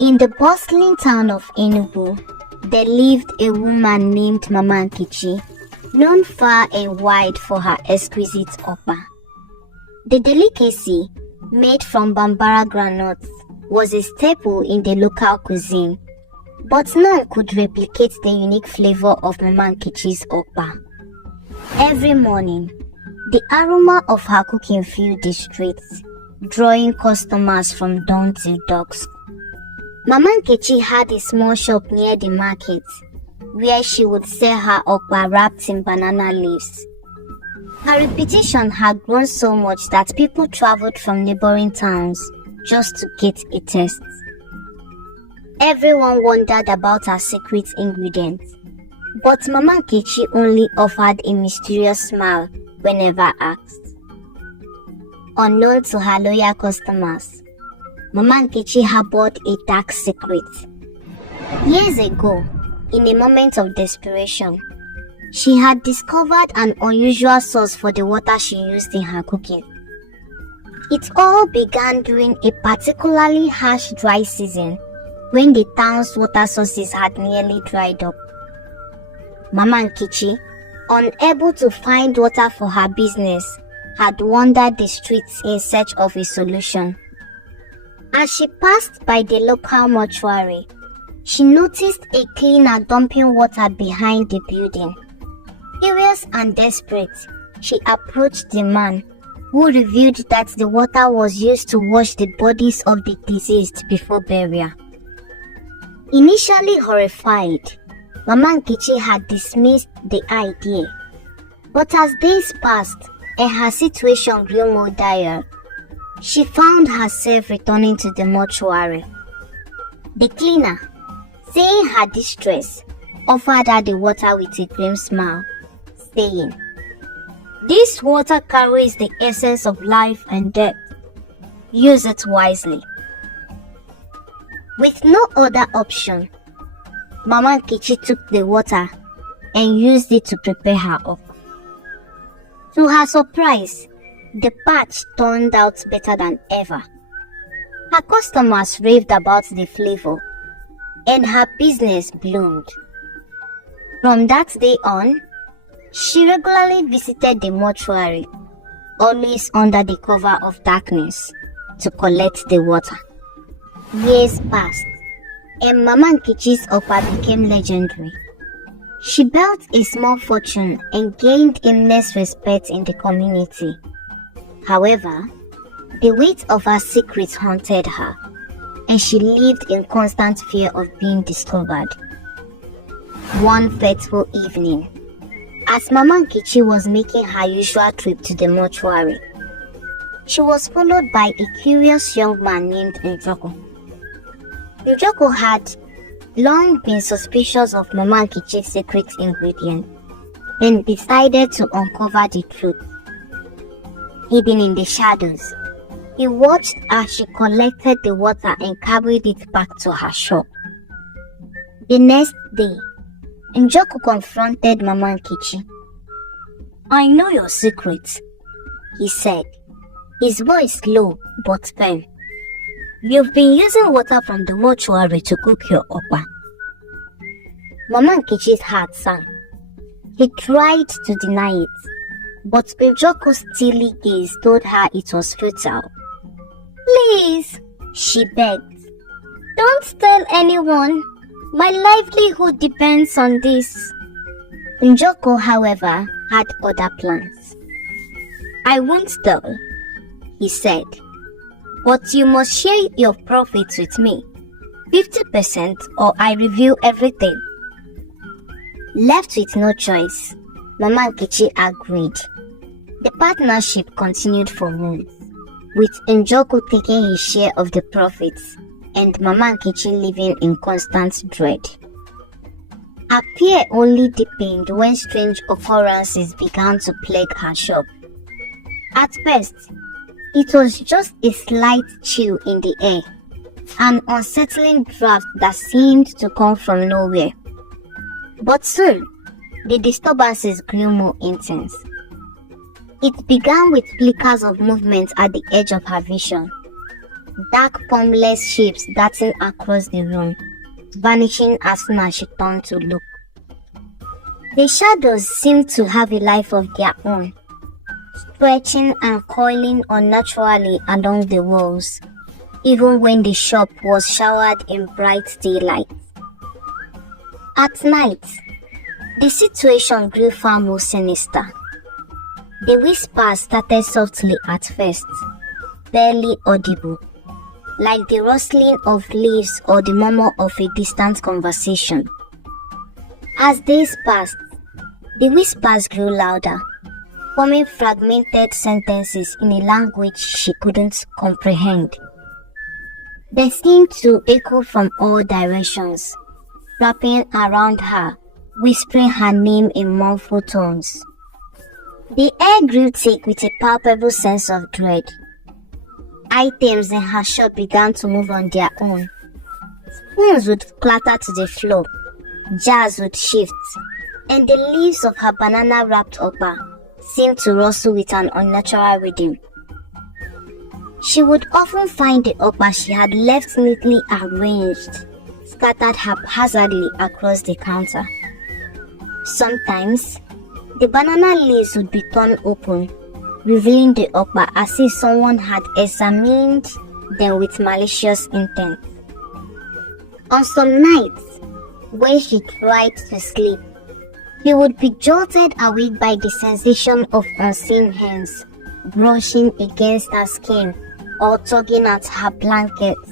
In the bustling town of Enugu, there lived a woman named Mama Nkechi, known far and wide for her exquisite okpa. The delicacy, made from Bambara groundnuts, was a staple in the local cuisine, but none could replicate the unique flavor of Mama Nkechi's okpa. Every morning, the aroma of her cooking filled the streets, drawing customers from dawn till dusk. Mama Nkechi had a small shop near the market, where she would sell her okpa wrapped in banana leaves. Her reputation had grown so much that people traveled from neighboring towns just to get a taste. Everyone wondered about her secret ingredients, but Mama Nkechi only offered a mysterious smile whenever asked. Unknown to her loyal customers, Mama Nkechi harbored a dark secret. Years ago, in a moment of desperation, she had discovered an unusual source for the water she used in her cooking. It all began during a particularly harsh dry season when the town's water sources had nearly dried up. Mama Nkechi, unable to find water for her business, had wandered the streets in search of a solution. As she passed by the local mortuary, she noticed a cleaner dumping water behind the building. Curious and desperate, she approached the man, who revealed that the water was used to wash the bodies of the deceased before burial. Initially horrified, Mama Nkechi had dismissed the idea, but as days passed and her situation grew more dire, she found herself returning to the mortuary. The cleaner, seeing her distress, offered her the water with a grim smile, saying, "This water carries the essence of life and death. Use it wisely." With no other option, Mama Nkechi took the water and used it to prepare her okpa. To her surprise, the batch turned out better than ever. Her customers raved about the flavor, and her business bloomed. From that day on, she regularly visited the mortuary, always under the cover of darkness, to collect the water. Years passed, and Mama Nkechi's okpa became legendary. She built a small fortune and gained immense respect in the community. However, the weight of her secret haunted her, and she lived in constant fear of being discovered. One fateful evening, as Mama Nkechi was making her usual trip to the mortuary, she was followed by a curious young man named Njoko. Njoko had long been suspicious of Mama Nkechi's secret ingredient and decided to uncover the truth. Hidden in the shadows, he watched as she collected the water and carried it back to her shop. The next day, Njoko confronted Mama Nkechi. "I know your secret," he said, his voice low but firm. "You've been using water from the mortuary to cook your okpa." Mama Nkechi's heart sank. He tried to deny it, but Njoko's steely gaze told her it was futile. "Please," she begged, "don't tell anyone. My livelihood depends on this." Njoko, however, had other plans. "I won't tell," he said, "but you must share your profits with me, 50% or I reveal everything." Left with no choice, Mama Nkechi agreed. The partnership continued for months, with Njoko taking his share of the profits and Mama Nkechi living in constant dread. Her fear only deepened when strange occurrences began to plague her shop. At first, it was just a slight chill in the air, an unsettling draft that seemed to come from nowhere. But soon, the disturbances grew more intense. It began with flickers of movement at the edge of her vision. dark formless shapes darting across the room, vanishing as soon as she turned to look. The shadows seemed to have a life of their own, stretching and coiling unnaturally along the walls, even when the shop was showered in bright daylight. At night, the situation grew far more sinister. The whispers started softly at first, barely audible, like the rustling of leaves or the murmur of a distant conversation. As days passed, the whispers grew louder, forming fragmented sentences in a language she couldn't comprehend. They seemed to echo from all directions, wrapping around her, whispering her name in mournful tones. The air grew thick with a palpable sense of dread. Items in her shop began to move on their own. Spoons would clatter to the floor, jars would shift, and the leaves of her banana-wrapped OKPA seemed to rustle with an unnatural rhythm. She would often find the OKPA she had left neatly arranged, scattered haphazardly across the counter. Sometimes, the banana leaves would be torn open, revealing the OKPA as if someone had examined them with malicious intent. On some nights, when she tried to sleep, she would be jolted awake by the sensation of unseen hands brushing against her skin or tugging at her blankets.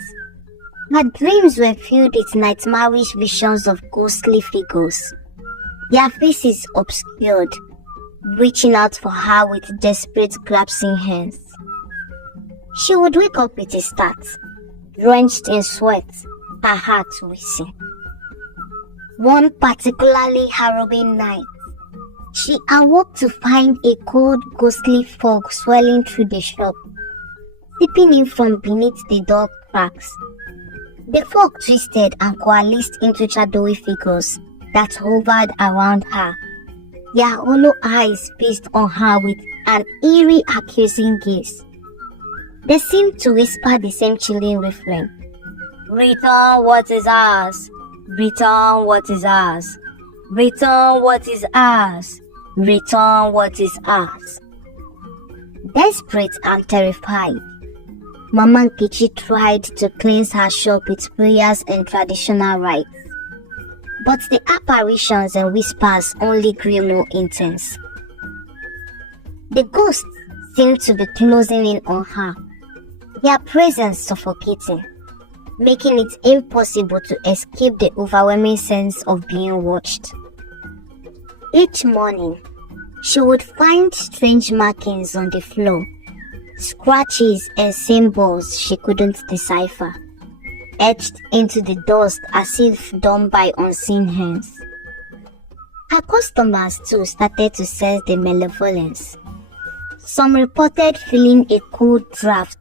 Her dreams were filled with nightmarish visions of ghostly figures, their faces obscured, reaching out for her with desperate grasping hands. She would wake up with a start, drenched in sweat, her heart racing. One particularly harrowing night, she awoke to find a cold, ghostly fog swelling through the shop, seeping in from beneath the door cracks. The fog twisted and coalesced into shadowy figures that hovered around her, their hollow eyes fixed on her with an eerie, accusing gaze. They seemed to whisper the same chilling refrain. "Return what is ours! Return what is ours! Return what is ours! Return what is ours!" Desperate and terrified, Mama Nkechi tried to cleanse her shop with prayers and traditional rites. But the apparitions and whispers only grew more intense. The ghosts seemed to be closing in on her, their presence suffocating, making it impossible to escape the overwhelming sense of being watched. Each morning, she would find strange markings on the floor, scratches and symbols she couldn't decipher, etched into the dust as if done by unseen hands. Her customers too started to sense the malevolence. Some reported feeling a cold draft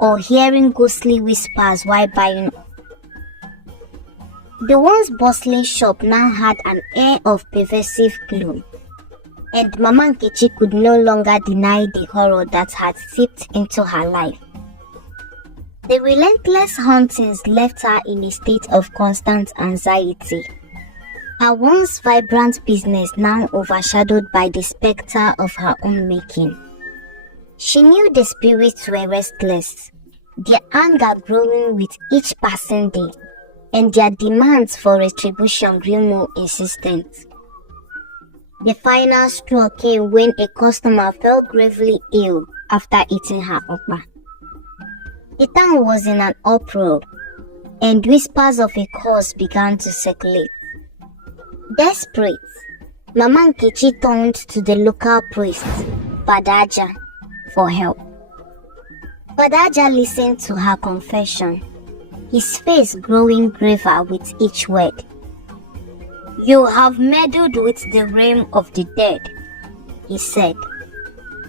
or hearing ghostly whispers while buying. The once bustling shop now had an air of pervasive gloom, and Mama Nkechi could no longer deny the horror that had seeped into her life. The relentless hauntings left her in a state of constant anxiety, her once vibrant business now overshadowed by the specter of her own making. She knew the spirits were restless, their anger growing with each passing day, and their demands for retribution grew more insistent. The final straw came when a customer fell gravely ill after eating her OKPA. The town was in an uproar, and whispers of a cause began to circulate. Desperate, Mama Nkechi turned to the local priest, Fadaja, for help. Fadaja listened to her confession, his face growing graver with each word. "You have meddled with the realm of the dead," he said.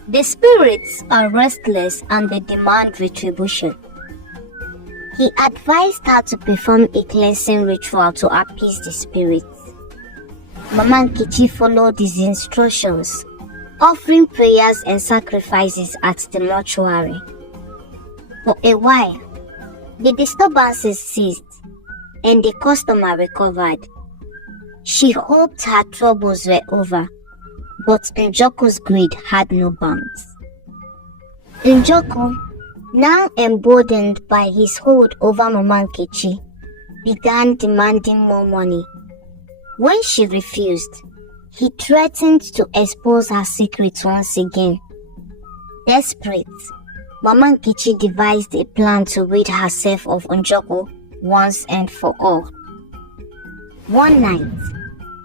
"The spirits are restless and they demand retribution." He advised her to perform a cleansing ritual to appease the spirits. Mama Nkechi followed his instructions, offering prayers and sacrifices at the mortuary. For a while, The disturbances ceased and the customer recovered. She hoped her troubles were over, but Njoku's greed had no bounds. Njoku, now emboldened by his hold over Mama Nkechi, began demanding more money. When she refused, he threatened to expose her secret once again. Desperate, Mama Nkechi devised a plan to rid herself of Njoku once and for all. One night,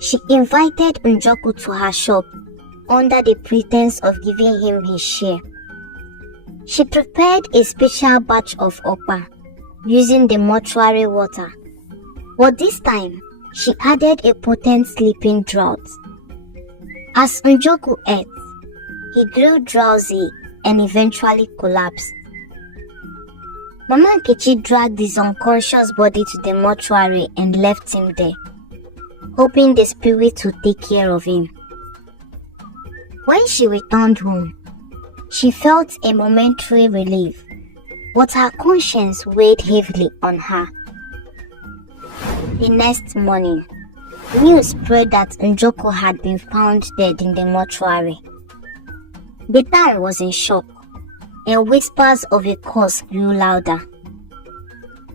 she invited Njoku to her shop under the pretense of giving him his share. She prepared a special batch of OKPA using the mortuary water, but this time she added a potent sleeping draught. As Njoku ate, he grew drowsy and eventually collapsed. Mama Nkechi dragged his unconscious body to the mortuary and left him there, hoping the spirit would take care of him. When she returned home, she felt a momentary relief, but her conscience weighed heavily on her. The next morning, news spread that Njoku had been found dead in the mortuary. The town was in shock, and whispers of a cause grew louder.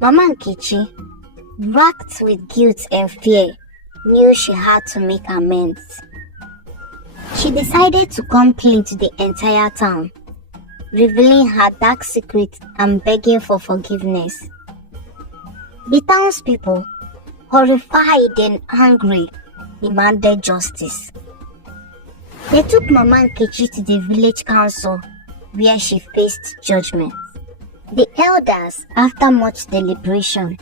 Mama Nkechi, racked with guilt and fear, knew she had to make amends. She decided to come clean to the entire town, revealing her dark secret and begging for forgiveness. The townspeople, horrified and angry, demanded justice. They took Mama Nkechi to the village council, where she faced judgment. The elders, after much deliberation,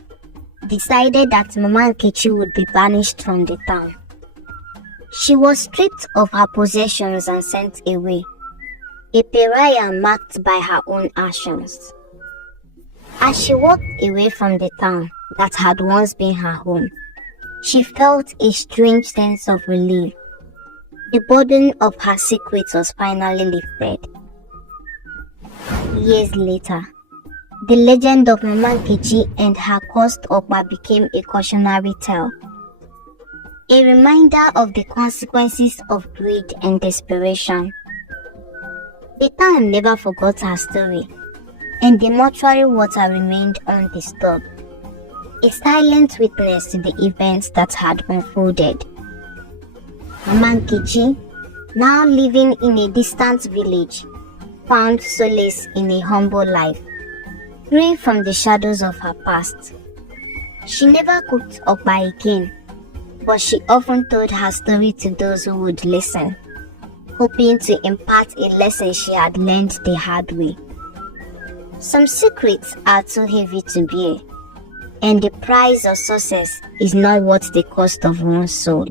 decided that Mama Nkechi would be banished from the town. She was stripped of her possessions and sent away, a pariah marked by her own actions. As she walked away from the town that had once been her home, she felt a strange sense of relief. The burden of her secret was finally lifted. Years later, the legend of Mama Nkechi and her cursed OKPA became a cautionary tale, a reminder of the consequences of greed and desperation. The town never forgot her story, and the mortuary water remained undisturbed, a silent witness to the events that had unfolded. Mama Nkechi, now living in a distant village, found solace in a humble life, free from the shadows of her past. She never cooked OKPA again, but she often told her story to those who would listen, hoping to impart a lesson she had learned the hard way. Some secrets are too heavy to bear, and the price of success is not worth the cost of one's soul.